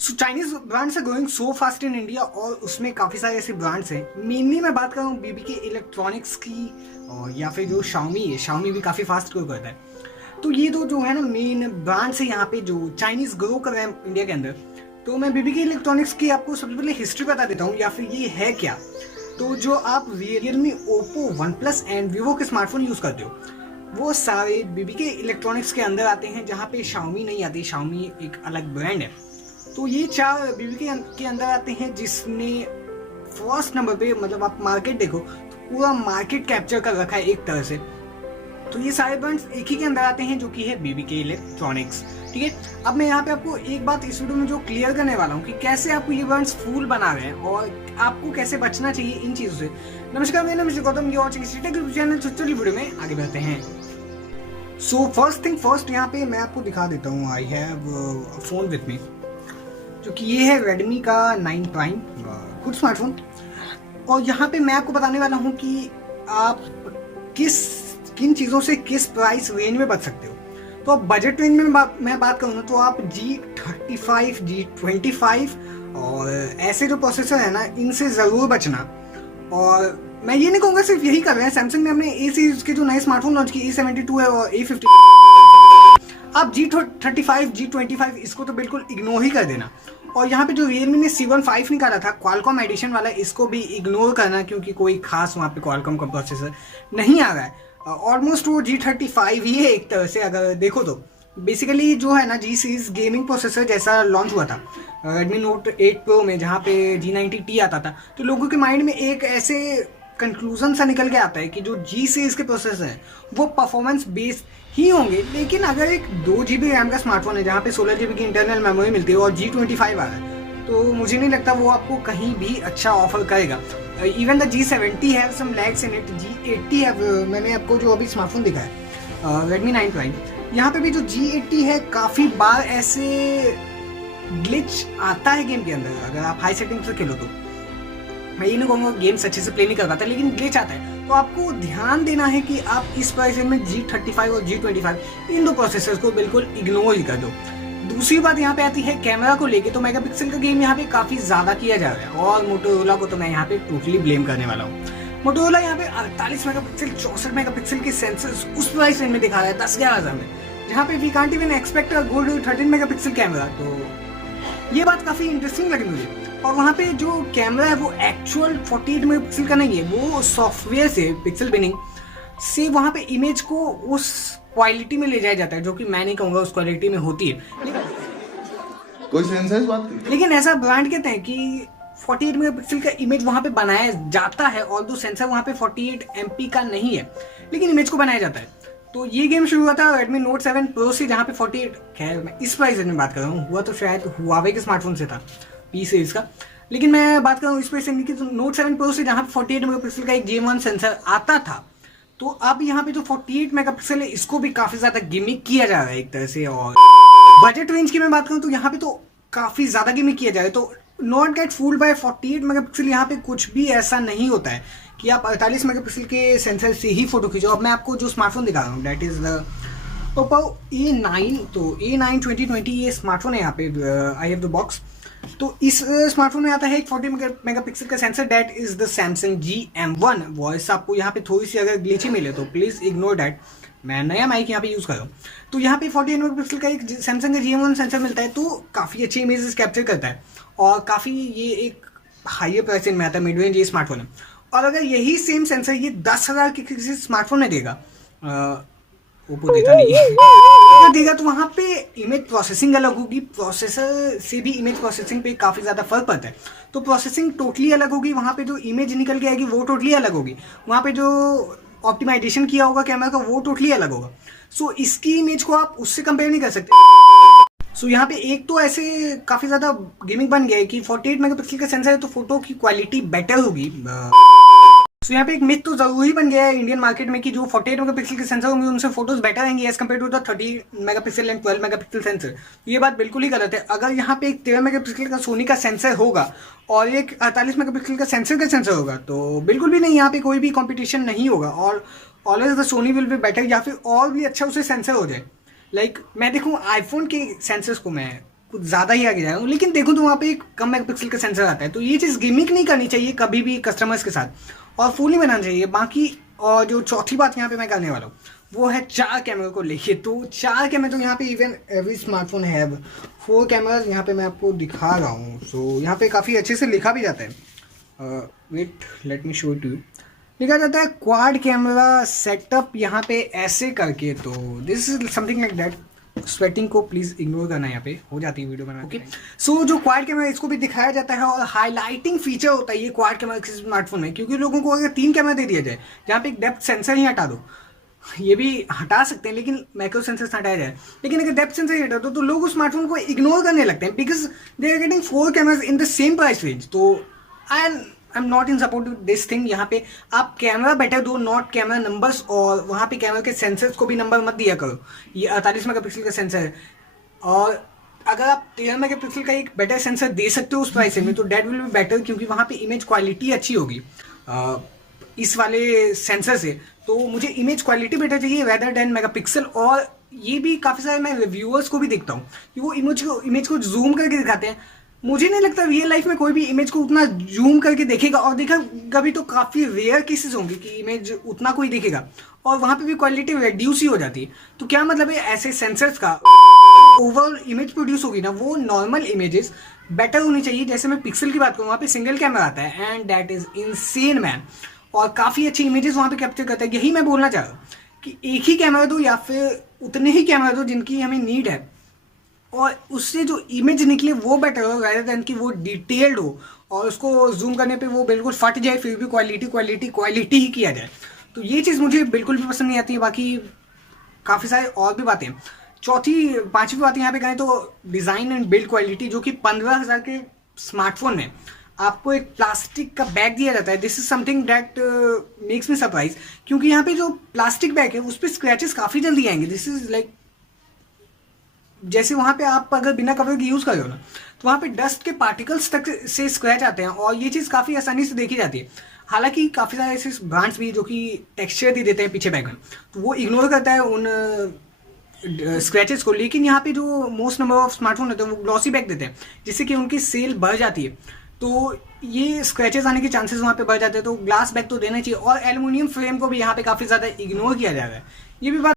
So Chinese brands are growing so fast in India और उसमें काफ़ी सारे ऐसे ब्रांड्स हैं। मेनली मैं बात कर रहा हूँ बीबी के इलेक्ट्रॉनिक्स की और या फिर जो शाओमी है, शाओमी भी काफ़ी फास्ट ग्रो करता है। तो ये दो जो है ना मेन ब्रांड्स है यहाँ पे जो चाइनीज ग्रो कर रहे हैं इंडिया के अंदर। तो मैं बीबी के इलेक्ट्रॉनिक्स की आपको सबसे पहले हिस्ट्री बता देता हूँ या फिर ये है क्या। तो जो आप Realme, Oppo, one plus and Vivo के स्मार्टफोन यूज़ करते हो वो सारे बीबी के इलेक्ट्रॉनिक्स के अंदर आते हैं, जहाँ पे शाओमी नहीं आती। शाओमी एक अलग ब्रांड है। तो ये चार बीबी के अंदर आते हैं, जिसने फर्स्ट नंबर पे, मतलब आप मार्केट देखो तो पूरा मार्केट कैप्चर कर रखा है एक तरह से। तो ये सारे ब्रांड्स एक ही के अंदर आते हैं जो कि है बीबी के इलेक्ट्रॉनिक्स। ठीक है, अब मैं यहाँ पे आपको एक बात इस वीडियो में जो क्लियर करने वाला हूँ कि कैसे आपको ये ब्रांड्स फूल बना रहे हैं और आपको कैसे बचना चाहिए इन चीज़ों से। नमस्कार, मेरा नाम है गौतम, ये वॉचिंग चैनल। चलिए वीडियो में आगे बढ़ते हैं। सो फर्स्ट थिंग फर्स्ट, यहाँ पे मैं आपको दिखा देता हूँ। I have phone with me, जो कि ये है रेडमी का 9 प्राइम, गुड स्मार्टफोन। और यहाँ पे मैं आपको बताने वाला हूँ कि आप किन चीज़ों से किस प्राइस रेंज में बच सकते हो। तो आप बजट रेंज में मैं बात करूँ तो आप G35, G25 और ऐसे जो प्रोसेसर है ना, इनसे ज़रूर बचना। और मैं ये नहीं कहूँगा सिर्फ यही कर रहे हैं, सैमसंग ने अपने ए सीरीज के जो नए स्मार्टफोन लॉन्च किए, A72 है और A50, आप G35, G25 इसको तो बिल्कुल इग्नोर ही कर देना। और यहाँ पे जो रियलमी ने C15 निकाला था क्वालकॉम एडिशन वाला, इसको भी इग्नोर करना, क्योंकि कोई खास वहाँ पे क्वालकॉम का प्रोसेसर नहीं आ रहा है। ऑलमोस्ट वो G35 ही है एक तरह से अगर देखो तो। बेसिकली जो है ना G सीरीज गेमिंग प्रोसेसर जैसा लॉन्च हुआ था Redmi Note 8 Pro में, जहाँ पे G90T आता था, तो लोगों के माइंड में एक ऐसे कंक्लूजन सा निकल के आता है कि जो G सीरीज के प्रोसेसर हैं वो परफॉर्मेंस बेस्ड ही होंगे। लेकिन अगर एक 2 GB रैम का स्मार्टफोन है जहाँ पे 16 GB की इंटरनल मेमोरी मिलती है और G25 आ रहा है, तो मुझे नहीं लगता वो आपको कहीं भी अच्छा ऑफर करेगा। Even the G70 have some lags in it, G80 have, मैंने आपको जो अभी स्मार्टफोन दिखा है रेडमी 9 प्राइम, यहाँ पे भी जो G80 है काफ़ी बार ऐसे ग्लिच आता है गेम के अंदर। अगर आप हाई सेटिंग से खेलो तो मैं ये नहीं कहूँगा गेम्स अच्छे से प्ले नहीं कर पाता, लेकिन ग्लिच आता है। तो आपको ध्यान देना है कि आप इस प्राइस में G35 और G25 इन दो प्रोसेसर्स को बिल्कुल इग्नोर ही कर दो। दूसरी बात यहाँ पे आती है कैमरा को लेके, तो मेगापिक्सल का गेम यहाँ पे काफ़ी ज़्यादा किया जा रहा है और मोटोरोला को तो मैं यहाँ पे टोटली ब्लेम करने वाला हूँ। मोटोरोला यहाँ पे 48 मेगापिक्सल, 64 मेगापिक्सल के सेंसर्स उस प्राइस रेंज में दिखा रहा है 10-11 हज़ार में, जहाँ पे we can't even expect a good 13 megapixel camera. तो ये बात काफ़ी इंटरेस्टिंग लगी मुझे। और वहाँ पे जो कैमरा है वो एक्चुअल 48 मेगापिक्सल का नहीं है, वो सॉफ्टवेयर से पिक्सल बिनिंग से वहाँ पे इमेज को उस क्वालिटी में ले जाया जाता है जो कि मैं नहीं कहूँगा उस क्वालिटी में होती है। कोई सेंस है इस बात की? लेकिन ऐसा ब्रांड कहते हैं कि 48 मेगापिक्सल का इमेज वहाँ पे बनाया जाता है, और दो सेंसर वहाँ पे 48 MP का नहीं है, लेकिन इमेज को बनाया जाता है। तो ये गेम शुरू हुआ था Redmi Note 7 Pro से, जहाँ पे 48, खैर मैं इस प्राइस में बात कर रहा हूँ, हुआ तो शायद Huawei के स्मार्टफोन से था, P सीरीज का, लेकिन मैं बात कर रहा हूँ इस प्राइस में कि Note 7 Pro से, जहाँ पे 48 मेगापिक्सल का एक Gen 1 सेंसर आता था। तो अब यहाँ पे जो 48 मेगापिक्सल है इसको भी काफ़ी ज़्यादा गिमिक किया जा रहा है एक तरह से। और बजट रेंज की मैं बात करूँ तो यहाँ पे तो काफ़ी ज़्यादा गिमिक किया जा रहा है। तो not gate fooled bye 48 megapixel, यहाँ पे कुछ भी ऐसा नहीं होता है कि आप 48 मेगापिक्सल के सेंसर से ही फोटो खींचो। अब मैं आपको जो स्मार्टफोन दिखा रहा हूँ that is the Oppo A9। तो A9 2020 ये स्मार्टफोन है। यहाँ पे आई हैव द बॉक्स। तो इस स्मार्टफोन में आता है एक 40 मेगापिक्सल का sensor, that is the Samsung GM1। Voice आपको यहाँ पे थोड़ी सी अगर ग्लिची मिले तो प्लीज़ इग्नोर डैट, मैं नया माइक यहाँ पे यूज़ कर रहा हूँ। तो यहाँ पे 48 मेगापिक्सल का एक सैमसंग का GM1 सेंसर मिलता है, तो काफ़ी अच्छे इमेजेस कैप्चर करता है और काफ़ी ये एक हाइयर प्राइस में आता है, मिड रेंज ये स्मार्टफोन है। और अगर यही सेम सेंसर ये 10,000 के किसी स्मार्टफोन में देगा, ओप्पो देता नहीं है, देगा, तो वहाँ पे इमेज प्रोसेसिंग अलग होगी। प्रोसेसर से भी इमेज प्रोसेसिंग पे काफ़ी ज़्यादा फर्क पड़ता है, तो प्रोसेसिंग टोटली अलग होगी। वहाँ पे जो इमेज निकल के आएगी वो टोटली अलग होगी। वहाँ पे जो ऑप्टिमाइजेशन किया होगा कैमरा का वो टोटली अलग होगा। सो इसकी इमेज को आप उससे कंपेयर नहीं कर सकते। सो यहाँ पे एक तो ऐसे काफ़ी ज़्यादा गेमिंग बन गया है कि 48 मेगापिक्सल का सेंसर है तो फोटो की क्वालिटी बेटर होगी। सो यहाँ पे एक मिथ तो जरूरी बन गया है इंडियन मार्केट में कि जो 48 मेगापिक्सल के सेंसर होंगे उनसे फोटोज बेटर आएंगे as compare to the 30 megapixel and 12 megapixel sensor. ये बात बिल्कुल ही गलत है। अगर यहाँ पे एक 13 मेगापिक्सल का सोनी का सेंसर होगा और एक 48 मेगापिक्सल का सेंसर होगा तो बिल्कुल भी नहीं, यहाँ पे कोई भी कॉम्पिटिशन नहीं होगा और always the Sony will be better, या फिर और भी अच्छा उसे सेंसर हो जाए। लाइक मैं देखूँ आईफोन के सेंसर्स को, मैं कुछ ज़्यादा ही आगे जाएगा, लेकिन देखो तो वहाँ पे एक कम मेगापिक्सल का सेंसर आता है। तो ये चीज़ गिमिक नहीं करनी चाहिए कभी भी कस्टमर्स के साथ, और फुली बनाना चाहिए। बाकी और जो चौथी बात यहाँ पे मैं करने वाला हूँ वो है 4 कैमरे को लेके। तो 4 कैमरे तो यहाँ पे इवन एवरी स्मार्टफोन है। 4 कैमराज यहाँ पे मैं आपको दिखा रहा हूँ। सो यहाँ पे काफ़ी अच्छे से लिखा भी जाता है, wait let me show it you. लिखा जाता है क्वाड कैमरा सेटअप यहाँ पे ऐसे करके। तो this is something like that. Sweating को प्लीज़ इग्नोर करना, यहाँ पे हो जाती है वीडियो बनाने। ओके, सो जो क्वाड कैमरा इसको भी दिखाया जाता है, और हाईलाइटिंग फीचर होता है ये क्वाड कैमरा के स्मार्टफोन में, क्योंकि लोगों को अगर 3 कैमरा दे दिया जाए जहाँ पे एक डेप्थ सेंसर ही हटा दो, ये भी हटा सकते हैं लेकिन मैक्रो सेंसर हटाया जाए, लेकिन अगर डेप्थ सेंसर हटा दो तो लोग उस स्मार्टफोन को इग्नोर करने लगते हैं, because they are getting 4 cameras in the same price range. तो I am not in support this thing. यहाँ पे आप कैमरा बेटर दो, नॉट कैमरा नंबर्स, और वहाँ पे कैमरा के सेंसर्स को भी नंबर मत दिया करो। ये 48 मेगापिक्सल का सेंसर है, और अगर आप 13 मेगापिक्सल का एक बेटर सेंसर दे सकते हो उस प्राइस में तो डेट विल बी बेटर, क्योंकि वहाँ पे इमेज क्वालिटी अच्छी होगी इस वाले सेंसर से। तो मुझे इमेज क्वालिटी बेटर चाहिए रेदर देन मेगापिक्सल। और ये भी काफ़ी सारे मैं रिव्यूअर्स को भी देखता हूँ कि वो इमेज को जूम करके दिखाते हैं। मुझे नहीं लगता रियल लाइफ में कोई भी इमेज को उतना जूम करके देखेगा, और देखा भी तो काफ़ी रेयर केसेस होंगे कि इमेज उतना कोई देखेगा, और वहाँ पे भी क्वालिटी रेड्यूस ही हो जाती है। तो क्या मतलब है ऐसे सेंसर्स का ओवरऑल इमेज प्रोड्यूस होगी ना, वो नॉर्मल इमेजेस बेटर होनी चाहिए। जैसे मैं पिक्सल की बात करूँ, वहाँ पे सिंगल कैमरा आता है and that is insane man, और काफ़ी अच्छी इमेजेस वहाँ पे कैप्चर करता है। यही मैं बोलना चाह रहा हूँ कि एक ही कैमरा दो या फिर उतने ही कैमरा दो जिनकी हमें नीड है, और उससे जो इमेज निकले वो बेटर हो rather देन कि वो डिटेल्ड हो और उसको जूम करने पे वो बिल्कुल फट जाए, फिर भी क्वालिटी ही किया जाए। तो ये चीज़ मुझे बिल्कुल भी पसंद नहीं आती है। बाकी काफ़ी सारे और भी बातें हैं। पांचवी बात यहाँ पे कहें तो डिज़ाइन एंड बिल्ड क्वालिटी, जो कि 15,000 के स्मार्टफोन में आपको एक प्लास्टिक का बैग दिया जाता है। This is something that makes me surprise, क्योंकि यहाँ पे जो प्लास्टिक बैग है उस पर स्क्रैचेस काफ़ी जल्दी आएंगे। दिस इज लाइक जैसे वहाँ पे आप अगर बिना कवर के यूज़ कर रहे हो ना, तो वहाँ पे डस्ट के पार्टिकल्स तक से स्क्रैच आते हैं, और ये चीज़ काफ़ी आसानी से देखी जाती है। हालांकि काफ़ी सारे ऐसे ब्रांड्स भी जो कि टेक्सचर दे देते हैं पीछे बैग में, तो वो इग्नोर करता है उन स्क्रैचेस को। लेकिन यहाँ पे जो मोस्ट नंबर ऑफ स्मार्टफोन होते हैं वो ग्लॉसी बैग देते हैं, जिससे कि उनकी सेल बढ़ जाती है। तो ये स्क्रैचेस आने के चांसेस वहाँ पे बढ़ जाते हैं। तो ग्लास बैग तो देना चाहिए, और एल्युमिनियम फ्रेम को भी यहाँ पे काफ़ी ज़्यादा इग्नोर किया जा रहा है। ये भी बात